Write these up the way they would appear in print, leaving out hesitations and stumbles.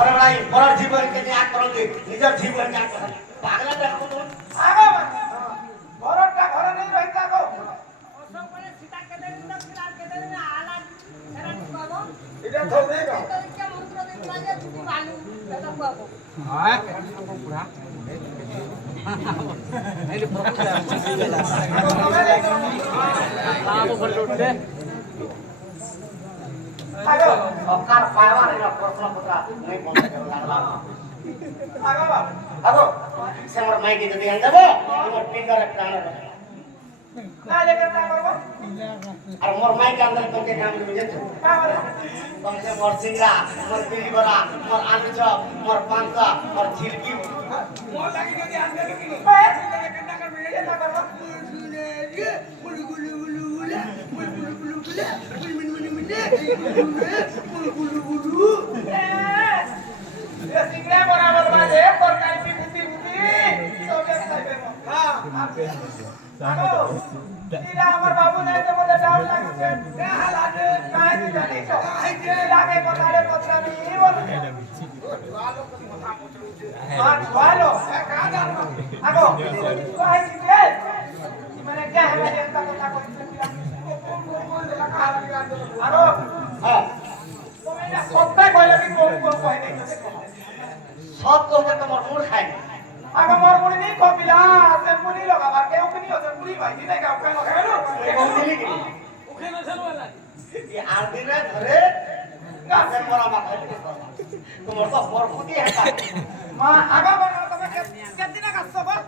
আরে ভাই পরের জীবনকে নিয়ে আগ করো নিজের জীবনকে আগ করো পাগলা দেখো তো আগো ঘরটা ঘরে নেই রই থাকো ওসব করে সীতা কে দেন না ফিরার কে দেন না আলা সেরা পাবো এটা তো দেই গো কে মন্ত্র দিন লাগে ছুটি বালু এটা পাবো হ্যাঁ পুরা এই প্রভু লাভ ফটো উঠে আগো সরকার পায়বার এর প্রশ্নপত্র নেই বন্ধ লাগলা আগো বাবা আগো সে আমার মাইকে যদি আন দেবো আমার পিতার প্রাণ না লেগে না করবো আর মোর মাইকে আনলে তোকে কাম দিবে যেত কামরে তোমাকে মোর সিংড়া মোর বিলি বড়া মোর আলু চপ মোর পান্তা মোর ঝিলকি মোর লাগি যদি আনবে কি কেনা করবে এটা করবো সিংড়া বরাবর বাজে তরকারি বিভূতি বুতি সবে খাইবে হ্যাঁ আগো ইরা আমার বাবু নাই তো বলে ডাউট লাগছে কে হালাতে কাই তুই জানিস কাই যে লাগে কথারে কথা আমি বল হ্যাঁ ভালো কা জানো আগো কাই দিবে মানে কে হালাতে একটা কথা কইছে আগো হ্যাঁ তুমি না সবটাই কইলে কি কম কম কই নাই সব কথা তোমার মুড় খাই আগো মোর মনে নেই কপিলা আছে মুনি লগাবার কেউ কি নিও মুনি ভাই দিনে কাউ কেন লাগাইলো এবং দিলি কি ওখানে চলওয়ালা এই আর দিনে ধরে গাছে মরা মাথায় তোমার তো বরফুটি হেতা মা আগা বানা তুমি কেদিনা কাছ বল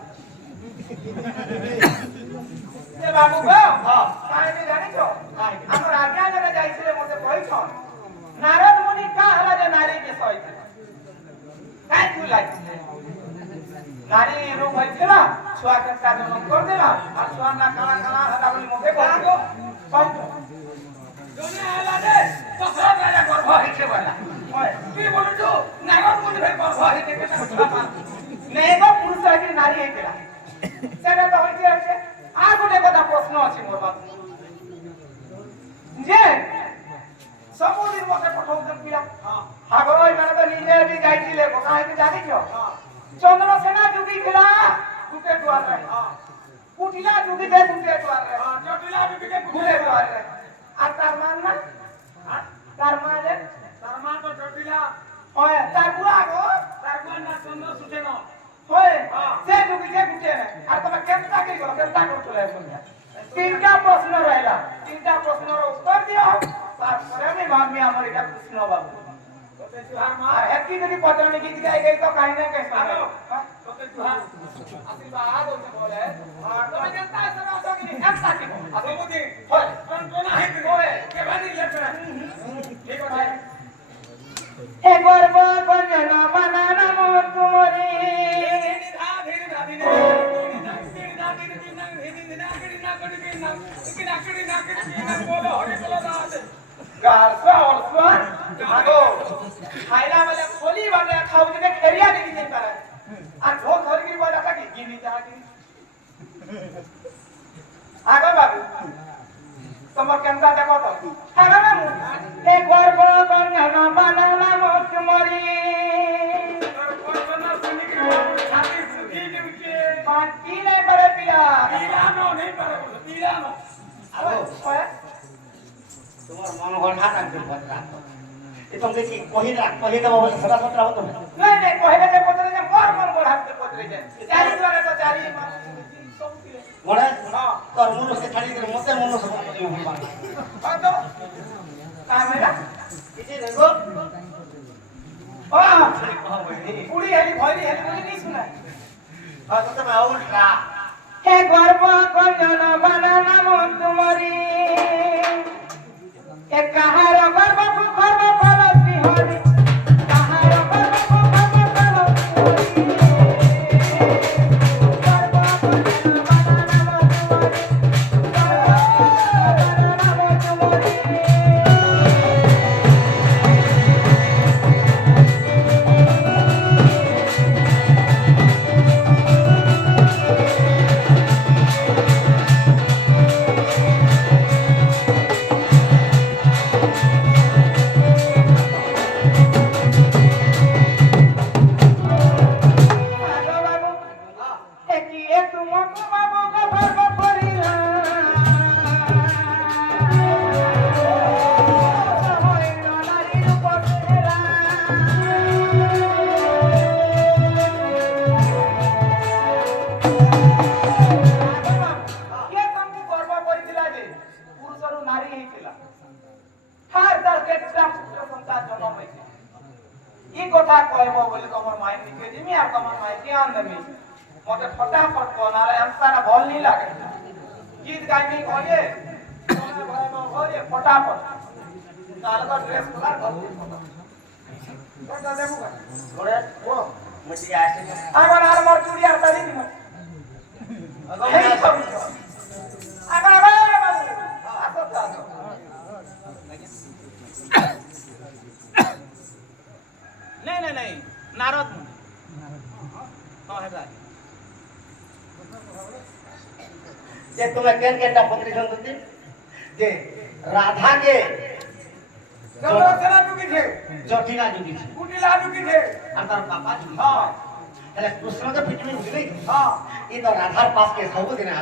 এ বাবু গো হ্যাঁ কাহিনী জানিছো কাই আমরা আগে আগে যাইছিলে মতে কইছ নারদ মুনি কা হলা যে নারী কে সইছে কাই তুই লাগছে নারী রূপ হইছিল ছুয়াকে কাজে মন করে দিলা আর ছুয়া না কালা কালা হলা বলি মতে কইছো কইছো দুনিয়া হলা রে কসরা বেলা গর্ভ হইছে বলা কি বলছো নারদ মুনি ভাই গর্ভ হইছে কেটা নেই গো পুরুষ আগে নারী হইছিল সেটা তো হইছে হইছে আর গোটে কথা প্রশ্ন আছে মোর বাবু যে সমুদ্রের মধ্যে পঠাউছেন পিলা আগর ওই মানে তো নিজে বি যাইছিলে কথা হইতে জানিছ চন্দ্রসেনা যুগি খিলা দুটে দুয়ার রে কুটিলা যুগি দে দুটে দুয়ার রে জটিলা যুগি দে দুটে দুয়ার রে আর তার মান না তার মানে তার মান তো জটিলা হয় তার বুয়া গো তার মান না চন্দ্র সুচেন হয় সে যুগি দে দুটে রে আর তুমি কেনটা কি করো কেনটা করছো রে তিনটা প্রশ্ন রইলা তিনটা প্রশ্নের উত্তর দিও তারপরে আমি ভাবি আমার এটা প্রশ্ন বাবু আর একই যদি পত্রনে গীত গাই গই তো কাহিনী না কেসা তোকে তুহার আশীর্বাদ হতে বলে আর তুমি জানতা আছে না তো কি একটা কি আছে বুঝি হয় কোন হে কোয়ে কে বানি লেছে ঠিক আছে এ গর্ব গঞ্জন মানানা মোর তুমরি গাসা অরসা আগো খাইলা মানে খলি বানে খাও দিনে খেরিয়া দেখি দেই পারে আর ঢোল ধরি কি বলা থাকি গিনি যা গিনি আগো বাবু তোমার কেমন দেখো তো আগো বাবু এ গর্ব গঞ্জন বানানা মোট মরি কি নাই পারে পিলা পিলানো নেই পারে পিলানো আগো তোমার মন গঠা রাখবে কথা এবং দেখি কহিরা কহিরা বলে সদা সত্র হতো না नहीं नहीं पहले के पत्र जे मोर मन गोड़ हाथ के पत्र जे चारी द्वारा तो चारी মনে তোর মন সে ছাড়ি করে মতে মন সব हां तो का मेरा কিছু দেখো हां पूरी हेली भइली हेली बोली नहीं सुना আর তো মা উল্টা हे गर्व गंजन बनाना मन तुमरी ए कहार गर्व गर्व करती हरि कहार गर्व गर्व करती गर्व गंजन बनाना मन तुमरी गर्व बनाना मन तुमरी কথা কইব বলে তোমার মাই নিকে দিমি আর তোমার মাই কি আন দেমি মতে ফটাফট কোনারে আমসানা ভাল নি লাগে গীত গাইবি কইয়ে তোমার ভাই মা কইয়ে ফটাফট কালকা ড্রেস কলার করতে কথা দেবো করে ও মুটিয়া আসে আমার আর মোর চুড়ি আর তারি দিমু এই সব আমার আসো তো আসো नहीं नहीं नहीं नारद हाँ है भाई যে তুমি কেন কেনটা প্রতিশোধ দিতে যে রাধাকে চন্দ্রসেনা ঢুকিছে জটিলা জুগিছে কুটিলা ঢুকিছে আর তার বাবা জুগিছে হ্যাঁ তাহলে কৃষ্ণকে পৃথিবী বুঝলি হ্যাঁ এই তো রাধার পাশকে সবুদিনে আস